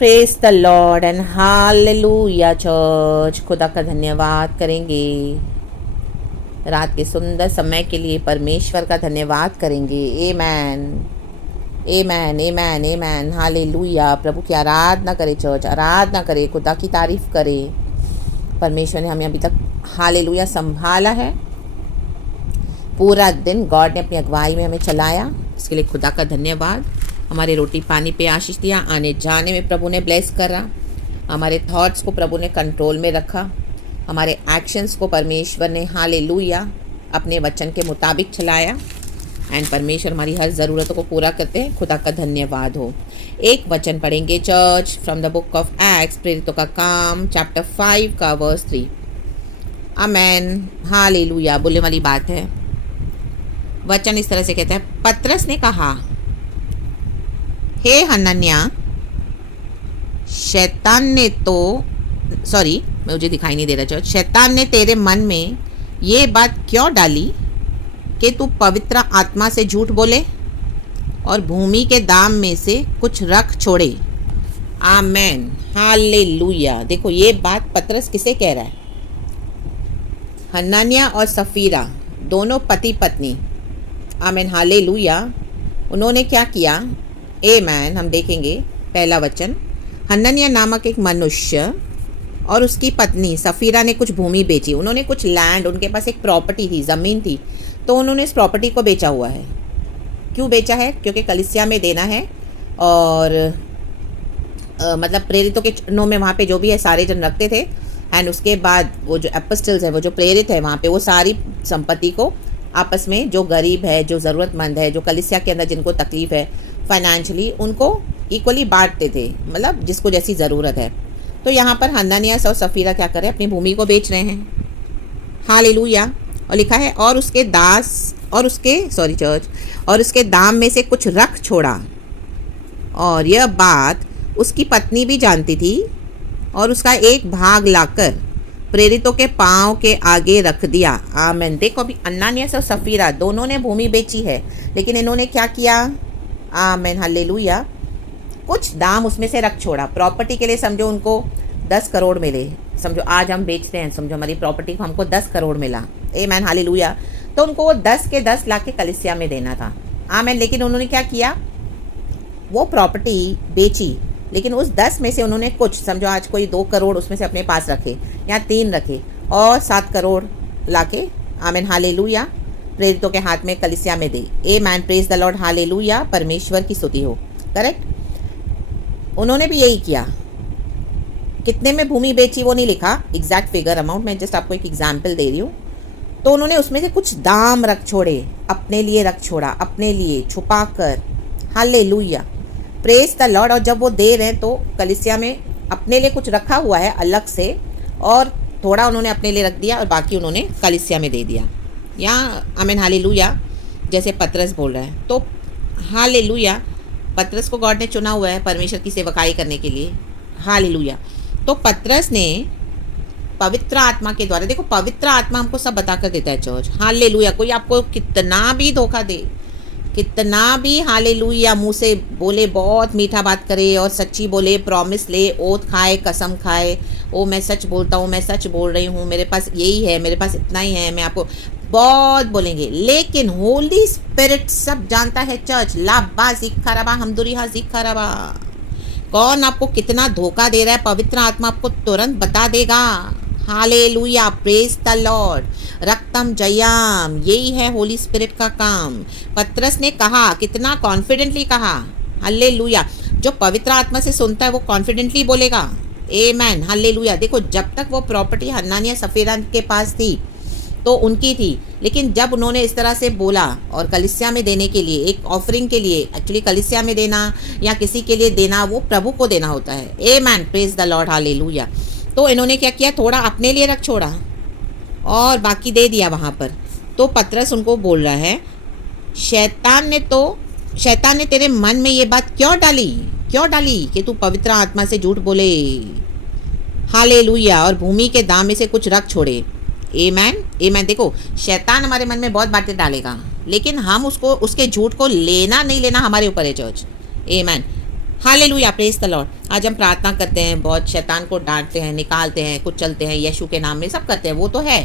Praise the Lord and hallelujah church. खुदा का धन्यवाद करेंगे रात के सुंदर समय के लिए, परमेश्वर का धन्यवाद करेंगे। आमेन आमेन आमेन आमेन हालेलुया। प्रभु की आराधना करे चर्च, आराधना करे, खुदा की तारीफ करे। परमेश्वर ने हमें अभी तक हालेलुया संभाला है। पूरा दिन गॉड ने अपनी अगुवाई में हमें चलाया, इसके लिए खुदा का धन्यवाद। हमारे रोटी पानी पे आशीष दिया, आने जाने में प्रभु ने ब्लेस करा, हमारे थॉट्स को प्रभु ने कंट्रोल में रखा, हमारे एक्शंस को परमेश्वर ने हालेलुया अपने वचन के मुताबिक चलाया। एंड परमेश्वर हमारी हर ज़रूरतों को पूरा करते हैं। खुदा का धन्यवाद हो। एक वचन पढ़ेंगे church from the book of acts, प्रेरितों का काम, चैप्टर 5 का वर्स 3। Amen hallelujah. बोलने वाली बात है। वचन इस तरह से कहता है, पतरस ने कहा, हे हनन्याह, शैतान ने मुझे दिखाई नहीं दे रहा चर्च। शैतान ने तेरे मन में ये बात क्यों डाली कि तू पवित्र आत्मा से झूठ बोले और भूमि के दाम में से कुछ रख छोड़े। Amen hallelujah. देखो ये बात पतरस किसे कह रहा है? हनन्याह और सफीरा दोनों पति पत्नी। Amen hallelujah. उन्होंने क्या किया? आमेन। हम देखेंगे पहला वचन। हनन्याह नामक एक मनुष्य और उसकी पत्नी सफीरा ने कुछ भूमि बेची। उन्होंने कुछ लैंड, उनके पास एक प्रॉपर्टी थी, ज़मीन थी, तो उन्होंने इस प्रॉपर्टी को बेचा हुआ है। क्यों बेचा है? क्योंकि कलीसिया में देना है। और मतलब प्रेरितों के चरणों में वहाँ पे जो भी है सारे जन रखते थे। एंड उसके बाद वो जो एपिस्टल्स है, वो जो प्रेरित है वहाँ पे, वो सारी संपत्ति को आपस में, जो गरीब है, जो ज़रूरतमंद है, जो कलीसिया के अंदर जिनको तकलीफ़ है फाइनेंशियली, उनको इक्वली बांटते थे, मतलब जिसको जैसी ज़रूरत है। तो यहाँ पर हनन्याह और सफीरा क्या कर रहे हैं? अपनी भूमि को बेच रहे हैं। हालेलुया। और लिखा है, और उसके दाम में से कुछ रख छोड़ा। और यह बात उसकी पत्नी भी जानती थी और उसका एक भाग लाकर प्रेरितों के पाँव के आगे रख दिया। आमेन। देखो अभी हनन्याह और सफीरा दोनों ने भूमि बेची है, लेकिन इन्होंने क्या किया? Amen hallelujah. कुछ दाम उसमें से रख छोड़ा। प्रॉपर्टी के लिए समझो उनको 10 करोड़ मिले। समझो आज हम बेचते हैं, समझो हमारी प्रॉपर्टी को हमको 10 करोड़ मिला। Amen hallelujah. तो उनको वो 10 के 10 लाख के कलीसिया में देना था। आमेन। लेकिन उन्होंने क्या किया? वो प्रॉपर्टी बेची, लेकिन उस 10 में से उन्होंने कुछ, समझो आज कोई 2 करोड़ उसमें से अपने पास रखे या 3 रखे और 7 करोड़ लाके आमेन हालेलुया प्रेरितों के हाथ में कलीसिया में दे। Amen praise the Lord hallelujah. परमेश्वर की स्तुति हो। करेक्ट। उन्होंने भी यही किया। कितने में भूमि बेची वो नहीं लिखा, एग्जैक्ट फिगर अमाउंट, मैं जस्ट आपको एक एग्जाम्पल दे रही हूँ। तो उन्होंने उसमें से कुछ दाम रख छोड़े, अपने लिए रख छोड़ा, अपने लिए छुपा कर। Hallelujah praise the Lord. और जब वो दे रहे हैं तो कलीसिया में अपने लिए कुछ रखा हुआ है अलग से, और थोड़ा उन्होंने अपने लिए रख दिया और बाकी उन्होंने कलीसिया में दे दिया। यहाँ आमीन हालेलुया जैसे पतरस बोल रहा है। तो हालेलुया, पतरस को गॉड ने चुना हुआ है परमेश्वर की सेवकाई करने के लिए। हालेलुया। तो पतरस ने पवित्र आत्मा के द्वारा, देखो पवित्र आत्मा हमको सब बता कर देता है चर्च। हालेलुया। कोई आपको कितना भी धोखा दे, कितना भी हालेलुया मुँह से बोले, बहुत मीठा बात करे और सच्ची बोले, प्रॉमिस ले, ओथ खाए, कसम खाए, ओ मैं सच बोलता हूँ, मैं सच बोल रही हूँ, मेरे पास यही है, मेरे पास इतना ही है, मैं आपको बहुत बोलेंगे, लेकिन होली स्पिरिट सब जानता है चर्च। लाबा जिक्खरबा हमदुरिहा जिक्खरबा। कौन आपको कितना धोखा दे रहा है, पवित्र आत्मा आपको तुरंत बता देगा। Hallelujah praise the Lord. रक्तम जयाम, यही है होली स्पिरिट का काम। पतरस ने कहा, कितना कॉन्फिडेंटली कहा। हालेलुया। जो पवित्र आत्मा से सुनता है वो कॉन्फिडेंटली बोलेगा। Amen hallelujah. देखो जब तक वो प्रॉपर्टी हनन्याह सफीरा के पास थी तो उनकी थी, लेकिन जब उन्होंने इस तरह से बोला और कलीसिया में देने के लिए, एक ऑफरिंग के लिए, एक्चुअली कलीसिया में देना या किसी के लिए देना वो प्रभु को देना होता है। आमेन प्रेज द लॉर्ड हालेलुया। तो इन्होंने क्या किया? थोड़ा अपने लिए रख छोड़ा और बाकी दे दिया वहाँ पर। तो पतरस उनको बोल रहा है, शैतान ने तेरे मन में ये बात क्यों डाली कि तू पवित्र आत्मा से झूठ बोले। हालेलुया। और भूमि के दाम में से कुछ रख छोड़े। आमेन। देखो शैतान हमारे मन में बहुत बातें डालेगा, लेकिन हम उसके झूठ को लेना नहीं लेना हमारे ऊपर है church. Amen hallelujah praise the Lord. आज हम प्रार्थना करते हैं, बहुत शैतान को डांटते हैं, निकालते हैं, कुछ चलते हैं यीशु के नाम में, सब करते हैं, वो तो है।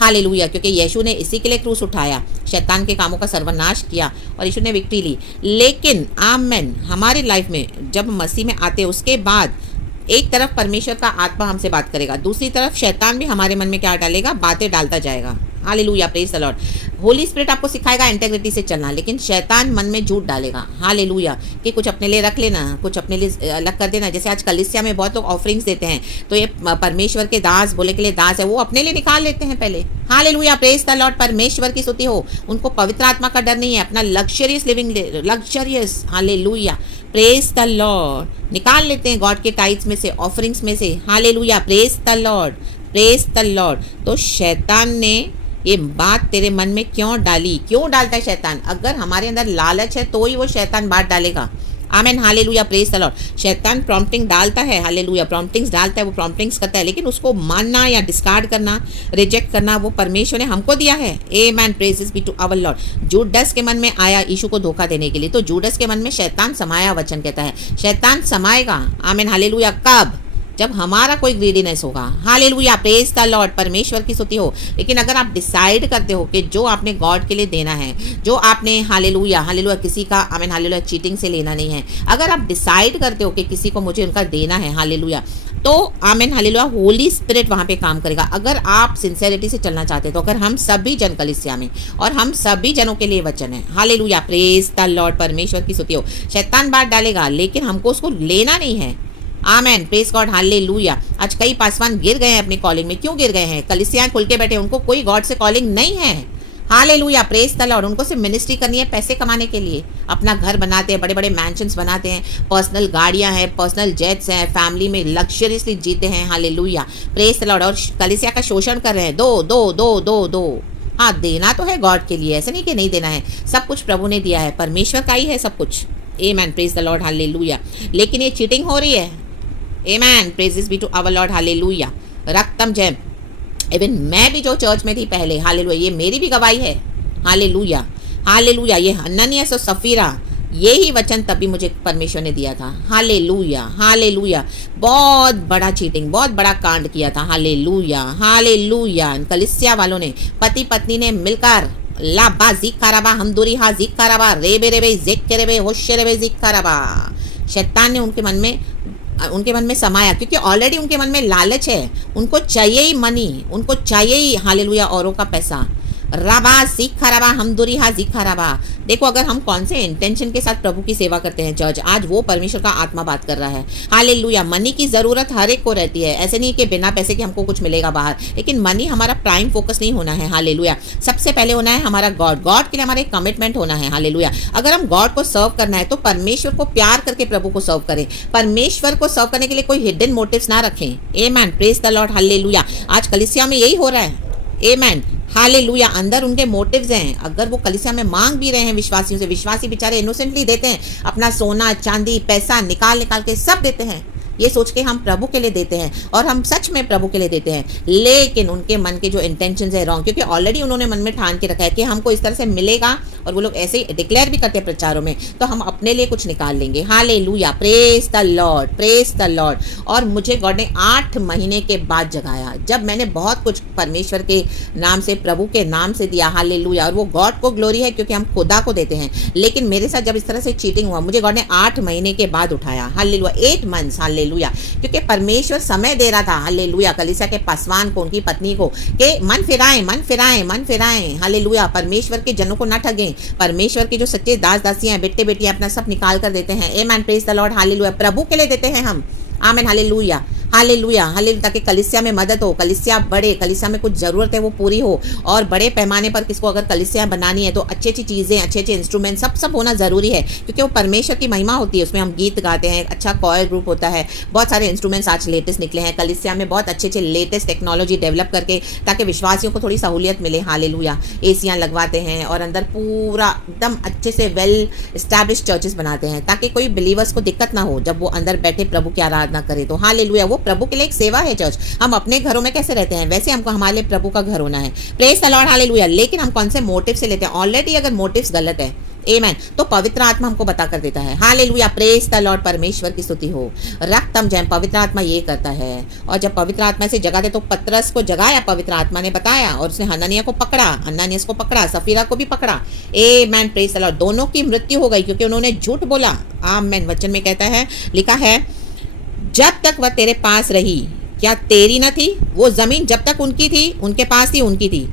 हालेलुया, क्योंकि यीशु ने इसी के लिए क्रूस उठाया, शैतान के कामों का सर्वनाश किया और यीशु ने विक्ट्री ली। लेकिन आमेन, हमारी लाइफ में जब मसीह में आते हैं उसके बाद एक तरफ परमेश्वर का आत्मा हमसे बात करेगा, दूसरी तरफ शैतान भी हमारे मन में क्या डालेगा, बातें डालता जाएगा। Hallelujah, praise the Lord. Holi spirit आपको सिखाएगा इंटेग्रिटी से चलना, लेकिन शैतान मन में झूठ डालेगा। हालेलुया, कि कुछ अपने लिए रख लेना, कुछ अपने लिए अलग कर देना। जैसे आज कलीसिया में बहुत लोग ऑफरिंग्स देते हैं, तो ये परमेश्वर के दास, बोले के लिए दास है, वो अपने लिए निकाल लेते हैं पहले। Hallelujah, praise the Lord. परमेश्वर की स्तुति हो, उनको पवित्र आत्मा का डर नहीं है, अपना luxurious living, luxurious, hallelujah, praise the Lord, निकाल लेते हैं गॉड के टाइट्स में से, ऑफरिंग्स में से। Hallelujah, praise the Lord, praise the Lord. तो शैतान ने ये बात तेरे मन में क्यों डाली? क्यों डालता है शैतान? अगर हमारे अंदर लालच है तो ही वो शैतान बात डालेगा। आमेन, हालेलुया, प्रेज द लॉर्ड। शैतान प्रॉम्प्टिंग डालता है, हालेलुया, प्रॉम्प्टिंग्स डालता है, वो प्रॉम्प्टिंग्स करता है, लेकिन उसको मानना या डिस्कार्ड करना, रिजेक्ट करना, वो परमेश्वर ने हमको दिया है। Amen, praises be to our Lord. Judas के मन में आया यीशु को धोखा देने के लिए, तो जूडस के मन में शैतान समाया, वचन कहता है शैतान समाएगा। आमेन, हालेलुया, कब? जब हमारा कोई ग्रीडीनेस होगा। हालेलुया, प्रेज द लॉर्ड, परमेश्वर की स्तुति हो। लेकिन अगर आप डिसाइड करते हो कि जो आपने गॉड के लिए देना है, जो आपने, हालेलुया, हालेलुया, किसी का, आमीन, हालेलुया, चीटिंग से लेना नहीं है, अगर आप डिसाइड करते हो कि किसी को मुझे उनका देना है, हालेलुया, तो आमीन, हालेलुया, होली स्पिरिट वहाँ पे काम करेगा। अगर आप सिंसेरिटी से चलना चाहते हैं, तो अगर हम सभी जन कलीसिया में और हम सभी जनों के लिए वचन है, हालेलुया, प्रेज द लॉर्ड, परमेश्वर की स्तुति हो। शैतान बात डालेगा, लेकिन हमको उसको लेना नहीं है। आमेन, प्रेज गॉड, हालेलुया। आज कई पासवान गिर गए हैं अपनी कॉलिंग में। क्यों गिर गए हैं? कलीसियां खुल के बैठे, उनको कोई गॉड से कॉलिंग नहीं है। Hallelujah, praise the Lord. उनको सिर्फ मिनिस्ट्री करनी है पैसे कमाने के लिए। अपना घर बनाते हैं, बड़े बड़े मैंशंस बनाते हैं, पर्सनल गाड़ियां हैं, पर्सनल जेट्स हैं, फैमिली में लग्जरियसली जीते हैं। Hallelujah, praise the Lord. और कलीसिया का शोषण कर रहे हैं। दो दो दो दो दो। हाँ, देना तो है गॉड के लिए, ऐसा नहीं कि नहीं देना है। सब कुछ प्रभु ने दिया है, परमेश्वर का ही है सब कुछ। आमेन, प्रेज द लॉर्ड, हालेलुया। लेकिन ये चीटिंग हो रही है। Amen, praises be to our Lord, hallelujah. रक्तम जय। इवन मैं भी जो चर्च में थी पहले, हालेलुया, ये मेरी भी गवाही है। Hallelujah, hallelujah. ये हननियास और सफीरा, यही वचन तभी मुझे परमेश्वर ने दिया था। Hallelujah, hallelujah. बहुत बड़ा चीटिंग, बहुत बड़ा कांड किया था। Hallelujah, hallelujah. कलीसिया वालों ने, पति पत्नी ने मिलकर लाबा जिकाराबा हमदुरी हा जिकाराबा रेबे रेबे जेक रेबे होशे रेबे जिकाराबा, शैतान ने उनके मन में समाया, क्योंकि ऑलरेडी उनके मन में लालच है। उनको चाहिए ही मनी, उनको चाहिए ही, हालेलुया, औरों का पैसा। रबा सीखा रबा हमदुरी हा सीखा रबा। देखो, अगर हम कौन से इंटेंशन के साथ प्रभु की सेवा करते हैं चर्च, आज वो परमेश्वर का आत्मा बात कर रहा है। हालेलुया। मनी की जरूरत हर एक को रहती है, ऐसे नहीं कि बिना पैसे के हमको कुछ मिलेगा बाहर, लेकिन मनी हमारा प्राइम फोकस नहीं होना है। हालेलुया। सबसे पहले होना है हमारा गॉड के लिए हमारा एक कमिटमेंट होना है। हालेलुया। अगर हम गॉड को सर्व करना है तो परमेश्वर को प्यार करके प्रभु को सर्व करें। परमेश्वर को सर्व करने के लिए कोई हिडन मोटिव्स ना रखें। आमेन, प्रेज द लॉर्ड, हालेलुया। आज कलीसिया में यही हो रहा है। आमेन, हालेलुया। अंदर उनके मोटिव्स हैं। अगर वो कलीसिया में मांग भी रहे हैं विश्वासियों से, विश्वासी बेचारे इनोसेंटली देते हैं, अपना सोना चांदी पैसा निकाल के सब देते हैं, ये सोच के हम प्रभु के लिए देते हैं, और हम सच में प्रभु के लिए देते हैं, लेकिन उनके मन के जो इंटेंशंस है रॉन्ग, क्योंकि ऑलरेडी उन्होंने मन में ठान के रखा है कि हमको इस तरह से मिलेगा, और वो लोग ऐसे ही डिक्लेयर भी करते हैं प्रचारों में, तो हम अपने लिए कुछ निकाल लेंगे। Hallelujah, praise the Lord, praise the Lord. और मुझे गॉड ने 8 महीने के बाद जगाया, जब मैंने बहुत कुछ परमेश्वर के नाम से, प्रभु के नाम से दिया। हालेलुया। और वो गॉड को ग्लोरी है, क्योंकि हम खुदा को देते हैं। लेकिन मेरे साथ जब इस तरह से चीटिंग हुआ, मुझे गॉड ने 8 महीने के बाद उठाया। Hallelujah, 8 months. हालेलुया। क्योंकि परमेश्वर समय दे रहा था, हालेलुया, कलीसिया के पासवान को, उनकी पत्नी को, कि मन फिराएं, मन फिराएं, मन फिराएं। हालेलुया। परमेश्वर के जनों को ना ठगें। परमेश्वर के जो सच्चे दास दासियां, बेटे बेटियां अपना सब निकाल कर देते हैं। आमेन, प्रेज द लॉर्ड, हालेलुया। प्रभु के लिए देते हैं हम। आमेन, हालेलुया, हालेलुया, हालेलुया। ताकि कलीसिया में मदद हो, कलीसिया बढ़े, कलीसिया में कुछ जरूरत है वो पूरी हो, और बड़े पैमाने पर किसको अगर कलीसिया बनानी है तो अच्छी अच्छी चीज़ें, अच्छे अच्छे इंस्ट्रूमेंट सब होना ज़रूरी है, क्योंकि वो परमेश्वर की महिमा होती है। उसमें हम गीत गाते हैं, अच्छा कॉयर ग्रुप होता है, बहुत सारे इंस्ट्रूमेंट्स आज लेटेस्ट निकले हैं कलीसिया में, बहुत अच्छे अच्छे लेटेस्ट टेक्नोलॉजी डेवलप करके, ताकि विश्वासियों को थोड़ी सहूलियत मिले। हालेलुया। एसियाँ लगवाते हैं, और अंदर पूरा एकदम अच्छे से वेल इस्टेब्लिश चर्चेस बनाते हैं, ताकि कोई बिलीवर्स को दिक्कत ना हो जब वो अंदर बैठे प्रभु की आराधना करे। तो हालेलुया, वो प्रभु के लिए एक सेवा है चर्च। हम अपने घरों में कैसे रहते हैं, वैसे हमको हमारे लिए प्रभु का घर होना है। Praise the Lord, hallelujah. लेकिन हम कौन से मोटिव से लेते हैं? ऑलरेडी अगर मोटिव्स गलत है, आमेन। तो पवित्र आत्मा हमको बता कर देता है, हालेलुया, प्रेज द लॉर्ड, परमेश्वर की स्तुति हो। रक्तम जय, पवित्र आत्मा ये करता है। और जब पवित्र आत्मा से जगाते तो पतरस को जगाया, पवित्र आत्मा ने बताया और उसने हननिया को पकड़ा, अननियास को पकड़ा, सफीरा को भी पकड़ा। आमेन, प्रेज द लॉर्ड। दोनों की मृत्यु हो गई क्योंकि उन्होंने झूठ बोला। आमेन। वचन में कहता है, लिखा है, जब तक वह तेरे पास रही क्या तेरी न थी? वो जमीन जब तक उनकी थी, उनके पास थी, उनकी थी।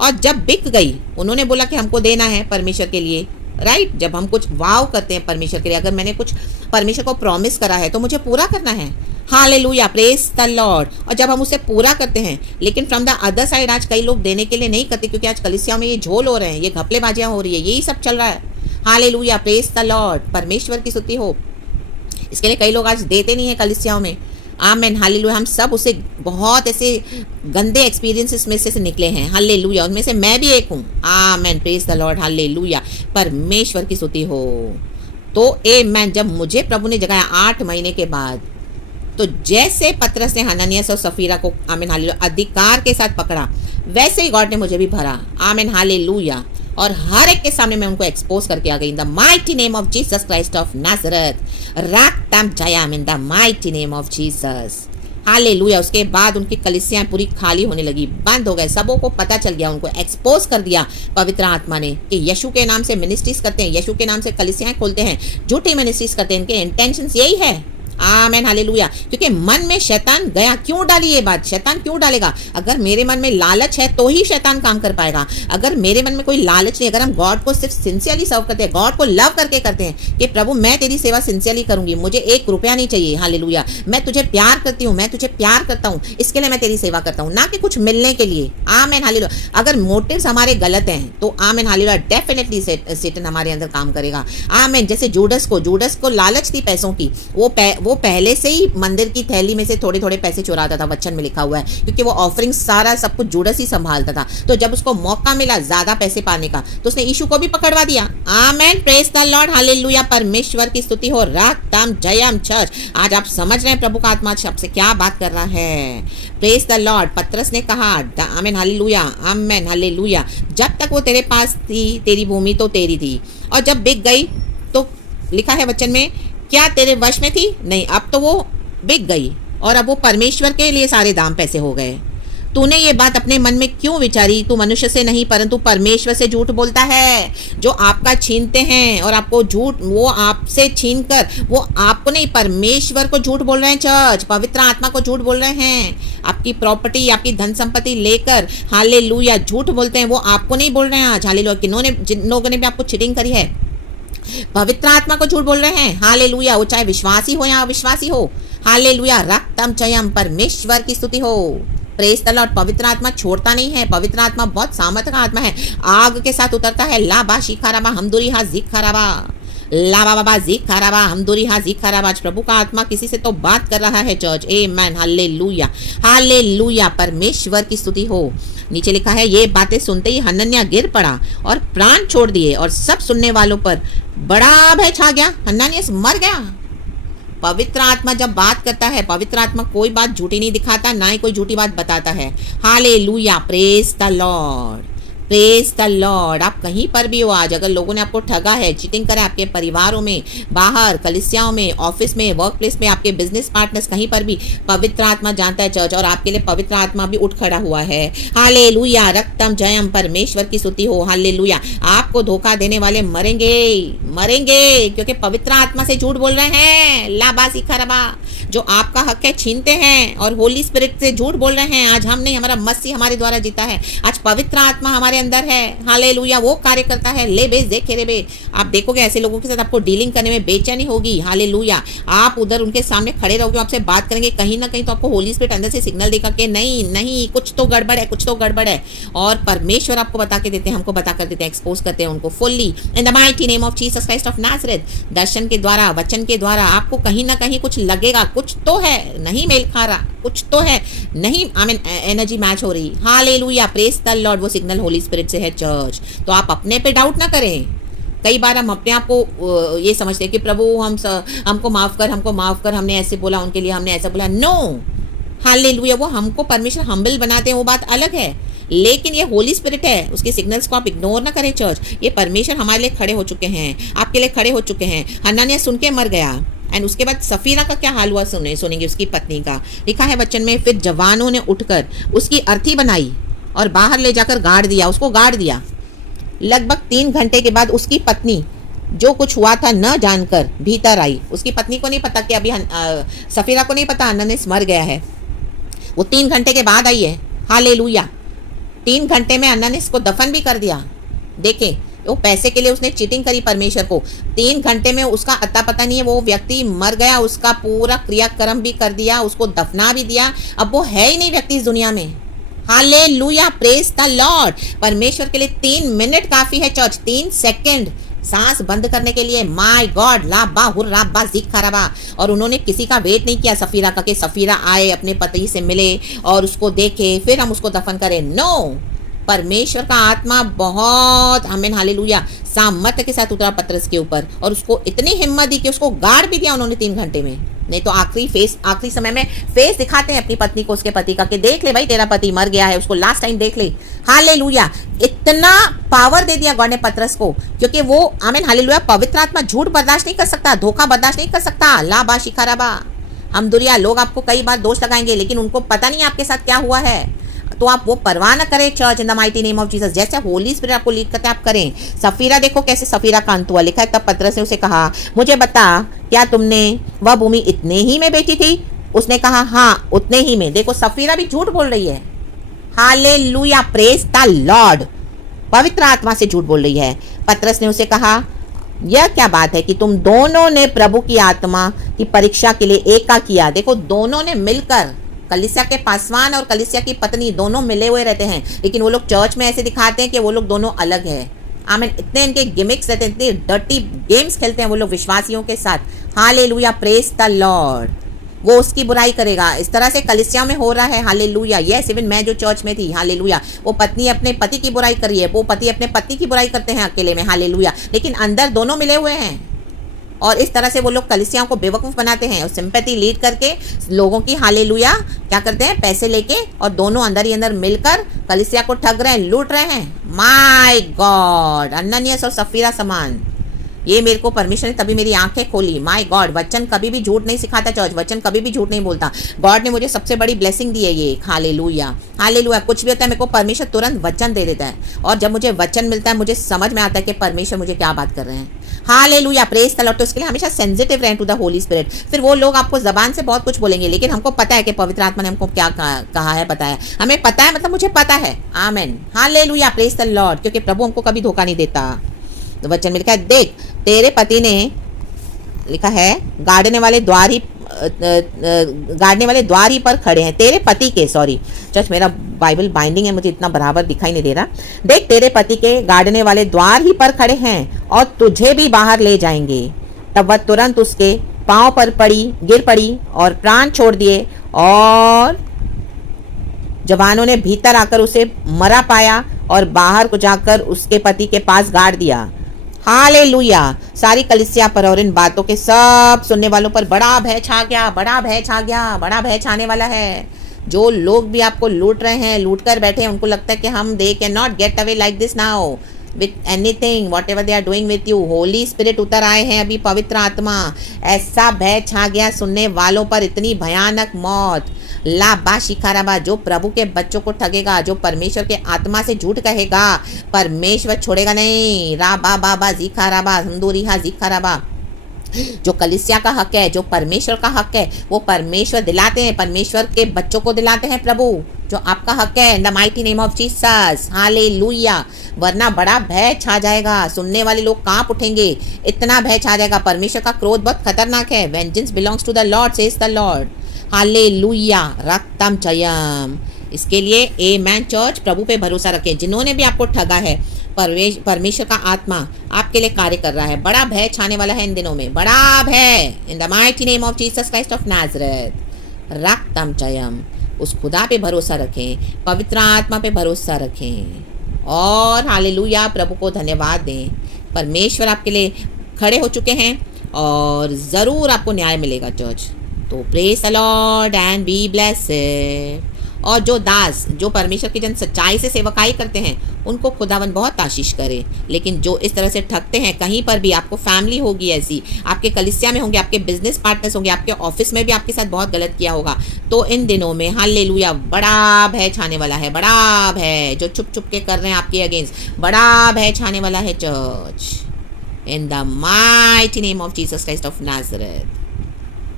और जब बिक गई, उन्होंने बोला कि हमको देना है परमेश्वर के लिए, राइट। जब हम कुछ वाव करते हैं परमेश्वर के लिए, अगर मैंने कुछ परमेश्वर को प्रॉमिस करा है तो मुझे पूरा करना है। Hallelujah, praise the Lord. और जब हम उसे पूरा करते हैं, लेकिन फ्रॉम द अदर साइड आज कई लोग देने के लिए नहीं करते, क्योंकि आज कलीसियाओं में ये झोल हो रहे हैं, ये घपलेबाजियां हो रही है, यही सब चल रहा है। हालेलुया, प्रेज द लॉर्ड, परमेश्वर की स्तुति हो। इसके लिए कई लोग आज देते नहीं है कलीसियाओं में। आमेन, हालेलुया। हम सब उसे बहुत ऐसे गंदे एक्सपीरियंसेस में से निकले हैं, हालेलुया। उनमें से मैं भी एक हूँ। आमेन, प्रेज द लॉर्ड, हालेलुया, परमेश्वर की स्तुति हो। तो आमेन, जब मुझे प्रभु ने जगाया 8 महीने के बाद, तो जैसे पतरस ने हननियास और सफीरा को, आमेन, हालेलुया, अधिकार के साथ पकड़ा, वैसे ही गॉड ने मुझे भी भरा। आमेन, हालेलुया। और हर एक के सामने मैं उनको एक्सपोज करके आ गई। In the mighty name of Jesus Christ of Nazareth, रक्तम जयम, in the mighty name of Jesus, hallelujah. उसके बाद उनकी कलीसियां पूरी खाली होने लगी, बंद हो गए, सबों को पता चल गया, उनको एक्सपोज कर दिया पवित्र आत्मा ने कि यीशु के नाम से मिनिस्ट्रीज करते हैं, यीशु के नाम से कलीसियां खोलते हैं, झूठी मिनिस्ट्रीज करते हैं, इनके इंटेंशंस यही है। आमेन, हालेलुया। क्योंकि मन में शैतान गया, क्यों डाली ये बात? शैतान क्यों डालेगा? अगर मेरे मन में लालच है तो ही शैतान काम कर पाएगा। अगर मेरे मन में कोई लालच नहीं, अगर हम गॉड को सिर्फ सिंसियरली सर्व करते हैं, गॉड को लव करके करते हैं कि प्रभु मैं तेरी सेवा सिंसियरली करूंगी, मुझे 1 रुपया नहीं चाहिए, हालेलुया, मैं तुझे प्यार करती हूँ, मैं तुझे प्यार करता हूँ, इसके लिए मैं तेरी सेवा करता हूँ, ना कि कुछ मिलने के लिए। आमेन, हालेलुया। अगर मोटिव्स हमारे गलत हैं तो आमेन, हालेलुया, डेफिनेटली सैतान हमारे अंदर काम करेगा। आमेन। जैसे जूडस को लालच थी पैसों की, वो पहले से ही मंदिर की थैली में से थोड़े थोड़े पैसे चुराता था, वचन में लिखा हुआ है, क्योंकि वो ऑफरिंग सारा सब कुछ जूडस ही संभालता था। तो जब उसको मौका मिला ज्यादा पैसे पाने का, तो उसने यीशु को भी पकड़वा दिया। आमेन, प्रेज द लॉर्ड, हालेलुया, परमेश्वर की स्तुति हो। रक्तम जयम चर्च। आज आप समझ रहे हैं प्रभु का आत्मा आपसे क्या बात कर रहा है। Praise the Lord. पतरस ने कहा, आमेन, हालेलुया, आमेन, हालेलुया, जब तक वो तेरे पास थी, तेरी भूमि तो तेरी थी, और जब बिक गई तो लिखा है वचन में, क्या तेरे वश में थी? नहीं, अब तो वो बिक गई और अब वो परमेश्वर के लिए सारे दाम पैसे हो गए। तूने ये बात अपने मन में क्यों विचारी? तू मनुष्य से नहीं परंतु परमेश्वर से झूठ बोलता है। जो आपका छीनते हैं और आपको झूठ, वो आपसे छीन कर, वो आपको नहीं, परमेश्वर को झूठ बोल रहे हैं। चर्च, पवित्र आत्मा को झूठ बोल रहे हैं। आपकी प्रॉपर्टी, आपकी धन संपत्ति लेकर, हालेलुया, झूठ बोलते हैं, वो आपको नहीं बोल रहे हैं आज। हालेलुया, जिन लोगों ने भी आपको चीटिंग करी है, पवित्र आत्मा को झूठ बोल रहे हैं। हालेलुया, वो चाहे विश्वासी हो या अविश्वासी हो। हालेलुया, रक्तम जयम, परमेश्वर की स्तुति हो। Praise the Lord. पवित्र आत्मा छोड़ता नहीं है। पवित्र आत्मा बहुत सामर्थ का आत्मा है, आग के साथ उतरता है। लाबा शिखाराबा हमदुरी हा जिखाराबा, लाबा बाबा जिखाराबा हमदुरी हा जिखाराबा। प्रभु का आत्मा किसी से तो बात कर रहा है चर्च। आमेन, हालेलुया, हालेलुया, परमेश्वर की स्तुति हो। नीचे लिखा है, ये बातें सुनते ही हनन्याह गिर पड़ा और प्राण छोड़ दिए, और सब सुनने वालों पर बड़ा भय छा गया। हनन्याह मर गया। पवित्र आत्मा जब बात करता है, पवित्र आत्मा कोई बात झूठी नहीं दिखाता, ना ही कोई झूठी बात बताता है। Hallelujah, praise the Lord, praise the Lord. आप कहीं पर भी हो आज, अगर लोगों ने आपको ठगा है, चीटिंग करा है, आपके परिवारों में, बाहर, कलिसियाओं में, ऑफिस में, वर्क प्लेस में, आपके बिजनेस पार्टनर्स, कहीं पर भी, पवित्र आत्मा जानता है चर्च, और आपके लिए पवित्र आत्मा भी उठ खड़ा हुआ है। हालेलुया, रक्तम जयम, परमेश्वर की स्तुति हो। हालेलुया। आपको धोखा देने वाले मरेंगे, मरेंगे, क्योंकि पवित्र आत्मा से झूठ बोल रहे हैं। लाबासी खरबा, जो आपका हक है छीनते हैं, और होली स्पिरिट से झूठ बोल रहे हैं। आज हम नहीं, हमारा मसीह हमारे द्वारा जीता है। आज पवित्र आत्मा हमारे अंदर है। हालेलुया, वो कार्य करता है। ले बेच देखे रे बे, आप देखोगे ऐसे लोगों के साथ आपको डीलिंग करने में बेचैनी होगी। हालेलुया, आप उधर उनके सामने खड़े रहोगे, आपसे बात करेंगे, कहीं ना कहीं तो आपको होली स्पिरिट अंदर से सिग्नल देगा कि नहीं नहीं, कुछ तो गड़बड़ है, कुछ तो गड़बड़ है। और परमेश्वर आपको बता के देते हैं, हमको बता कर देते हैं, एक्सपोज करते हैं उनको fully in the mighty name of Jesus Christ of Nazareth. दर्शन के द्वारा, वचन के द्वारा आपको कहीं ना कहीं कुछ लगेगा, कुछ तो है नहीं मेल खा रहा, कुछ तो है नहीं, आमीन, एनर्जी मैच हो रही। Hallelujah, praise the Lord. वो सिग्नल होली स्पिरिट से है चर्च। तो आप अपने पे डाउट ना करें। कई बार हम अपने आप को ये समझते हैं कि प्रभु हमको माफ कर, हमको माफ कर, हमने ऐसे बोला उनके लिए, हमने ऐसा बोला। नो, हालेलुया, वो हमको परमेश्वर हम्बल बनाते हैं, वो बात अलग है। लेकिन ये होली स्पिरिट है, उसके सिग्नल्स को आप इग्नोर ना करें चर्च। ये परमेश्वर हमारे लिए खड़े हो चुके हैं, आपके लिए खड़े हो चुके हैं। हन्नानिया सुन के मर गया। एंड उसके बाद सफीरा का क्या हाल हुआ सुनेंगे उसकी पत्नी का। लिखा है वचन में, फिर जवानों ने उठकर उसकी अर्थी बनाई और बाहर ले जाकर गाड़ दिया, उसको गाड़ दिया। लगभग 3 घंटे के बाद उसकी पत्नी जो कुछ हुआ था न जानकर भीतर आई। उसकी पत्नी को नहीं पता कि अभी सफीरा को नहीं पता हन्नानिया मर गया है। वो 3 घंटे के बाद आई है। हालेलुया। 3 घंटे में हन्नानिया को दफन भी कर दिया। देखें, वो पैसे के लिए उसने चीटिंग करी परमेश्वर को। 3 घंटे में उसका अता पता नहीं है, वो व्यक्ति मर गया, उसका पूरा क्रियाक्रम भी कर दिया, उसको दफना भी दिया। अब वो है ही नहीं व्यक्ति इस दुनिया में। Hallelujah, praise the Lord. परमेश्वर के लिए 3 मिनट काफी है चर्च, 3 सेकंड सांस बंद करने के लिए। माय गॉड, लाबा हुर्राबा जिखराबा। और उन्होंने किसी का वेट नहीं किया सफीरा का, कि सफीरा आए अपने पति से मिले और उसको देखे फिर हम उसको दफन करें। नो, परमेश्वर का आत्मा बहुत आमीन हालेलुया सामर्थ्य के साथ उतरा पतरस के ऊपर और उसको इतनी हिम्मत दी कि उसको गाड़ भी दिया उन्होंने 3 घंटे में। नहीं तो आखिरी समय में फेस दिखाते हैं अपनी पत्नी को, उसके पति का, कि देख ले भाई तेरा पति मर गया है, उसको लास्ट टाइम देख ले। हालेलुया, इतना पावर दे दिया गॉड ने पतरस को, क्योंकि वो आमीन हालेलुया पवित्र आत्मा झूठ बर्दाश्त नहीं कर सकता, धोखा बर्दाश्त नहीं कर सकता। लाबा शिखाराबा। हम दुनिया लोग आपको कई बार दोष लगाएंगे, लेकिन उनको पता नहीं आपके साथ क्या हुआ है, तो आप वो परवाह न करें church, in the mighty name of Jesus. जैसे होली स्पिरिट आपको लीड करते आप करें। सफीरा देखो कैसे सफीरा का अंत हुआ। लिखा है, तब पतरस ने उसे कहा, मुझे बता, क्या तुमने वह भूमि इतने ही में बेची थी? उसने कहा, हाँ उतने ही में। देखो सफीरा भी झूठ बोल रही है। Hallelujah, praise the Lord. पवित्र आत्मा से झूठ बोल रही है। पतरस ने उसे कहा, यह क्या बात है कि तुम दोनों ने प्रभु की आत्मा की परीक्षा के लिए एका किया। देखो दोनों ने मिलकर, कलीसिया के पासवान और कलीसिया की पत्नी दोनों मिले हुए रहते हैं, लेकिन वो लोग चर्च में ऐसे दिखाते हैं कि वो लोग दोनों अलग है। आमीन। इतने इनके गिमिक्स रहते हैं, इतने डर्टी गेम्स खेलते हैं वो लोग विश्वासियों के साथ। Hallelujah, praise the Lord. वो उसकी बुराई करेगा। इस तरह से कलीसिया में हो रहा है। हालेलुया। यस, इवन मैं जो चर्च में थी, हालेलुया, वो पत्नी अपने पति की बुराई कर रही है, वो पति अपने पत्नी की बुराई करते हैं अकेले में। हालेलुया। लेकिन अंदर दोनों मिले हुए हैं। और इस तरह से वो लोग कलीसियाओं को बेवकूफ़ बनाते हैं और सिंपैथी लीड करके लोगों की हालेलुया क्या करते हैं, पैसे लेके, और दोनों अंदर ही अंदर मिलकर कलीसिया को ठग रहे हैं, लूट रहे हैं। माय गॉड, हन्नानिया और सफीरा समान। ये मेरे को परमेश्वर ने तभी मेरी आंखें खोली। माय गॉड, वचन कभी भी झूठ नहीं सिखाता चर्च, वचन कभी भी झूठ नहीं बोलता। गॉड ने मुझे सबसे बड़ी ब्लेसिंग दी है ये। Hallelujah, hallelujah. कुछ भी होता है मेरे को परमेश्वर तुरंत वचन दे देता है, और जब मुझे वचन मिलता है मुझे समझ में आता है कि परमेश्वर मुझे क्या बात कर रहे हैं। Hallelujah, praise the Lord. तो उसके लिए हमेशा सेंसिटिव रहें टू द होली स्पिरिट। फिर वो लोग आपको जबान से बहुत कुछ बोलेंगे, लेकिन हमको पता है कि पवित्र आत्मा ने हमको क्या कहा है, बताया। हमें पता है, मतलब मुझे पता है। आमेन, हालेलुया, प्रेज द लॉर्ड। क्योंकि प्रभु हमको कभी धोखा नहीं देता। तो वचन में लिखा है, देख तेरे पति ने, लिखा है, गाड़ने वाले द्वार ही पर खड़े हैं। तेरे पति के, सॉरी चर्च मेरा बाइबल बाइंडिंग है, मुझे इतना बराबर दिखाई नहीं दे रहा। देख तेरे पति के गाड़ने वाले द्वार ही पर खड़े हैं और तुझे भी बाहर ले जाएंगे। तब वह तुरंत उसके पांव पर गिर पड़ी और प्राण छोड़ दिए, और जवानों ने भीतर आकर उसे मरा पाया और बाहर को जाकर उसके पति के पास गाड़ दिया। हालेलुया। सारी कलीसिया पर और इन बातों के सब सुनने वालों पर बड़ा भय छा गया, बड़ा भय छा गया, बड़ा भय छाने वाला है। जो लोग भी आपको लूट रहे हैं, लूट कर बैठे हैं, उनको लगता है कि हम they can not get away like this now with anything whatever they are doing with you. Holy Spirit उतर आए हैं अभी, पवित्र आत्मा। ऐसा भय छा गया सुनने वालों पर, इतनी भयानक मौत। लाबा शिखाराबा। जो प्रभु के बच्चों को ठगेगा, जो परमेश्वर के आत्मा से झूठ कहेगा, परमेश्वर छोड़ेगा नहीं। राबा बाबा जिखाराबा, हंदूरिहा जिखाराबा। जो कलीसिया का हक है, जो परमेश्वर का हक है, वो परमेश्वर दिलाते हैं, परमेश्वर के बच्चों को दिलाते हैं प्रभु। जो आपका हक है, इन the mighty name of Jesus. Hallelujah. वरना बड़ा भय छा जाएगा, सुनने वाले लोग कांप उठेंगे, इतना भय छा जाएगा। परमेश्वर का क्रोध बहुत खतरनाक है। Vengeance belongs to the Lord, says the Lord. Hallelujah, रक्तम चयम। इसके लिए आमेन चर्च, प्रभु पे भरोसा रखें। जिन्होंने भी आपको ठगा है, परमेश्वर का आत्मा आपके लिए कार्य कर रहा है। बड़ा भय छाने वाला है इन दिनों में, बड़ा भय। In the mighty name of Jesus Christ of Nazareth, रक्तम चयम। उस खुदा पे भरोसा रखें, पवित्र आत्मा पे भरोसा रखें, और हालेलुया प्रभु को धन्यवाद दें। परमेश्वर आपके लिए खड़े हो चुके हैं और ज़रूर आपको न्याय मिलेगा चर्च। तो praise the Lord and be blessed. और जो दास, जो परमेश्वर के जन सच्चाई से सेवकाई करते हैं, उनको खुदावन बहुत आशीष करे। लेकिन जो इस तरह से ठगते हैं, कहीं पर भी आपको फैमिली होगी ऐसी, आपके कलिसिया में होंगे, आपके बिजनेस पार्टनर्स होंगे, आपके ऑफिस में भी आपके साथ बहुत गलत किया होगा, तो इन दिनों में हालेलुया बड़ा भय छाने वाला है। बड़ा भय जो छुप छुप के कर रहे हैं आपके अगेंस्ट, बड़ा भय छाने वाला है church, in the mighty name of Jesus Christ of Nazareth.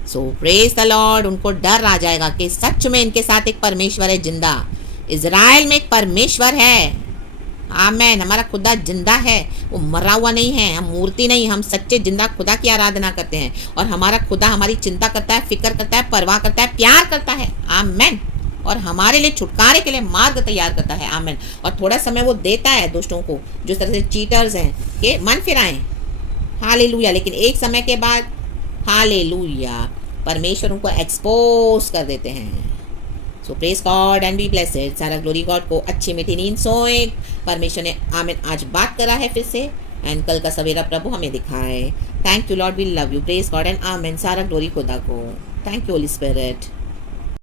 So praise the Lord. उनको डर आ जाएगा कि सच में इनके साथ एक परमेश्वर है जिंदा। इजराइल में एक परमेश्वर है। आमेन। हमारा खुदा जिंदा है, वो मरा हुआ नहीं है। हम मूर्ति नहीं, हम सच्चे जिंदा खुदा की आराधना करते हैं। और हमारा खुदा हमारी चिंता करता है, फिक्र करता है, परवाह करता है, प्यार करता है। आमेन। और हमारे लिए छुटकारे के लिए मार्ग तैयार करता है। आमेन। और थोड़ा समय वो देता है दोस्तों को, जो तरह से चीटर्स हैं, कि मन फिराएं। हालेलुया। लेकिन एक समय के बाद हालेलुया परमेश्वर उनको एक्सपोज कर देते हैं। So praise God and be blessed. सारा ग्लोरी गॉड को अच्छी मीठी नींद सोए। परमेश्वर ने आमीन आज बात करा है फिर से, एंड कल का सवेरा प्रभु हमें दिखाए। Thank you Lord, we love you. Praise God and आमीन। सारा ग्लोरी खुदा को। Thank you Holy spirit.